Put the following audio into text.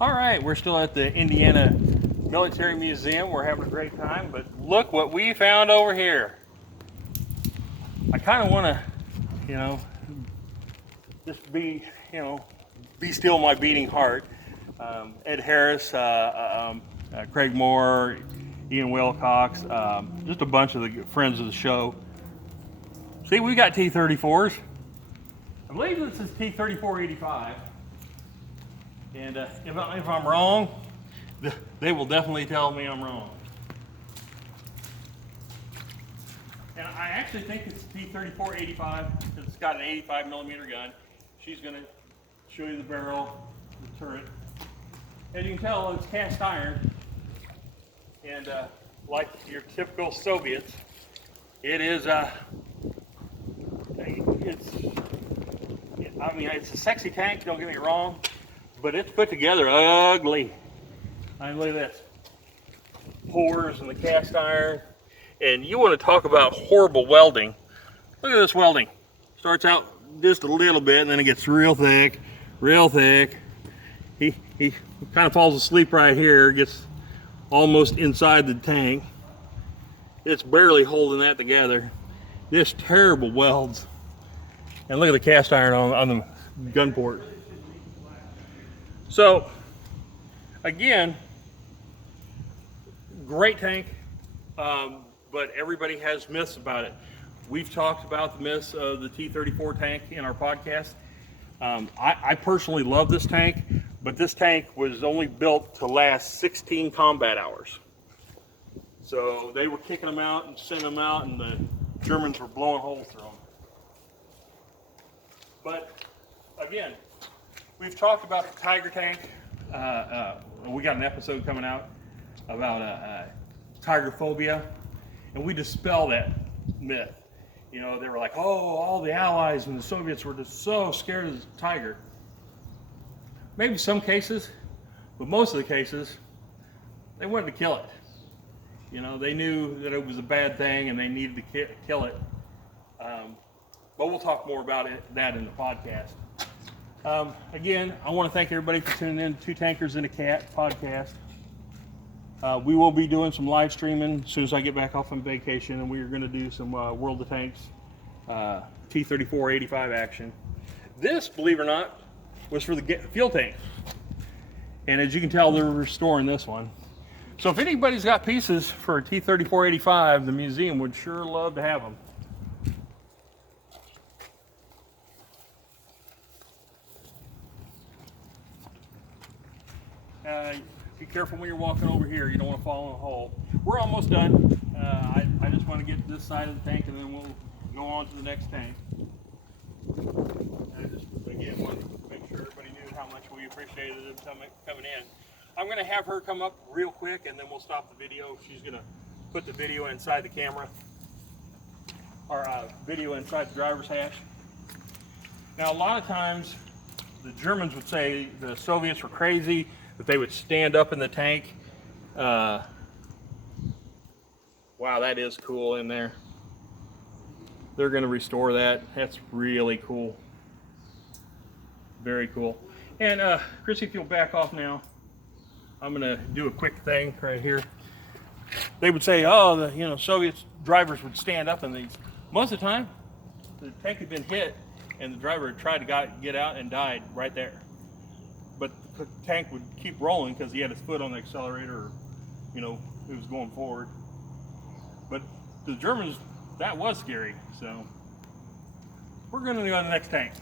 All right, we're still at the Indiana Military Museum. We're having a great time, but look what we found over here. I kind of want to, you know, just be, be still my beating heart. Ed Harris, Craig Moore, Ian Wilcox, just a bunch of the friends of the show. See, we got T-34s. I believe this is T-34-85. And if I'm wrong, they will definitely tell me I'm wrong. And I actually think it's T-34-85 because it's got an 85 millimeter gun. She's going to show you the barrel, the turret. As you can tell, it's cast iron. And like your typical Soviets, it is, it's a sexy tank, don't get me wrong, but it's put together ugly. I mean, look at this. Pores and the cast iron. And you want to talk about horrible welding. Look at this welding. Starts out just a little bit and then it gets real thick, real thick. He kind of falls asleep right here, gets almost inside the tank. It's barely holding that together. Just terrible welds. And look at the cast iron on the gun port. So, again, great tank, but everybody has myths about it. We've talked about the myths of the T-34 tank in our podcast. I personally love this tank, but this tank was only built to last 16 combat hours. So they were kicking them out and sending them out, and the Germans were blowing holes through them. But again, we've talked about the Tiger tank. We got an episode coming out about tiger phobia, and we dispel that myth. You know, they were like, oh, all the Allies and the Soviets were just so scared of the tiger. Maybe some cases, but most of the cases, they wanted to kill it. You know, they knew that it was a bad thing and they needed to kill it. But we'll talk more about that in the podcast. Again, I want to thank everybody for tuning in to Two Tankers and a Cat podcast. We will be doing some live streaming as soon as I get back off on vacation, and we are going to do some World of Tanks T-34-85 action. This, believe it or not, was for the fuel tank. And as you can tell, they're restoring this one. So if anybody's got pieces for a T-34-85, the museum would sure love to have them. Be careful when you're walking over here. You don't want to fall in a hole. We're almost done. I just want to get this side of the tank and then we'll go on to the next tank. I just, again, wanted to make sure everybody knew how much we appreciated them coming in. I'm going to have her come up real quick and then we'll stop the video. She's going to put the video inside the camera, or video inside the driver's hatch. Now, a lot of times the Germans would say the Soviets were crazy, that they would stand up in the tank. Wow, that is cool in there. They're going to restore that. That's really cool. Very cool. And Chrissy, if you'll back off now, I'm going to do a quick thing right here. They would say, oh, the Soviet drivers would stand up in these. Most of the time, the tank had been hit, and the driver had tried to get out and died right there. But the tank would keep rolling because he had his foot on the accelerator, or, it was going forward. But the Germans, that was scary. So we're going to go on the next tank.